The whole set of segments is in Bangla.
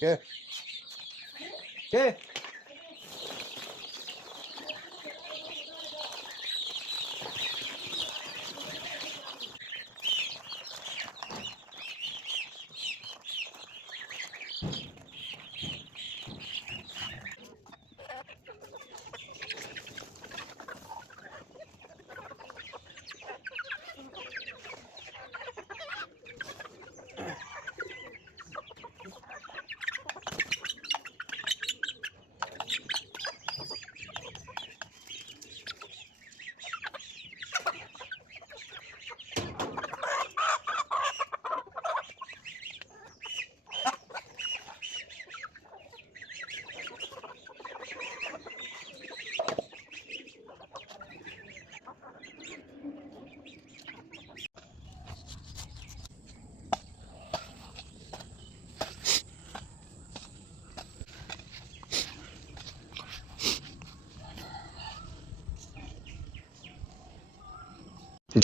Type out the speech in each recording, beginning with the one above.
¿Qué? ¿Qué?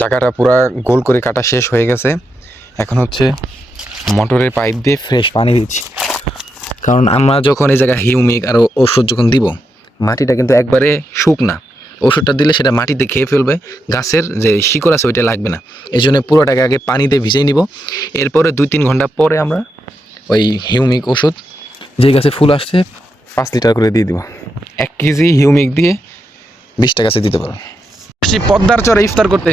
জায়গাটা পুরা গোল করে কাটা শেষ হয়ে গেছে। এখন হচ্ছে মোটরের পাইপ দিয়ে ফ্রেশ পানি দিচ্ছি, কারণ আমরা যখন এই জায়গায় হিউমিক আর ওষুধ যখন দিব, মাটিটা কিন্তু একবারে শুকনা। ওষুধটা দিলে সেটা মাটিতে খেয়ে ফেলবে, গাছের যে শিকড় আছে ওইটা লাগবে না। এই জন্য পুরোটাকে আগে পানি দিয়ে ভিজিয়ে নিব। এরপরে 2-3 ঘন্টা পরে আমরা ওই হিউমিক ওষুধ, যে গাছে ফুল আসছে 5 লিটার করে দিয়ে দিব। 1 কেজি হিউমিক দিয়ে 20টা গাছে দিতে পারো। পদ্মার চরে ইফতার করতে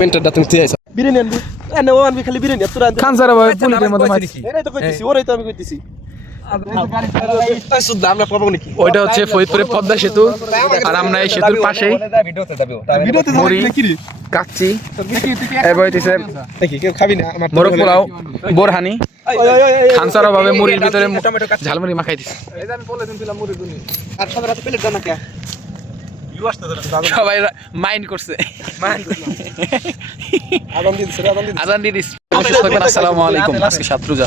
পেন্টারটা তুমি দিয়ে আইছো বিরিয়ানি আনবি এনে ও আনবি খালি বিরিয়ানি তোরা খান সারা ভাই পুলিশের মধ্যে মারছি এটাই তো কইতেছি ওরাই তো আমি কইতেছি ওইটা হচ্ছে ফরিদপুরে পদ্মা সেতু, আর আমরা এই সেতুর পাশেই মুড়ি কাচ্চি মোরগ পোলাও বোরহানি খানসারা ভাবে মুড়ির ভিতরে ঝালমুড়ি মাখাই দিচ্ছে। সবাই মাইন্ড করছে, আজান দিয়ে দিচ্ছে। আসসালামু আলাইকুম। আজকে 7 রোজা।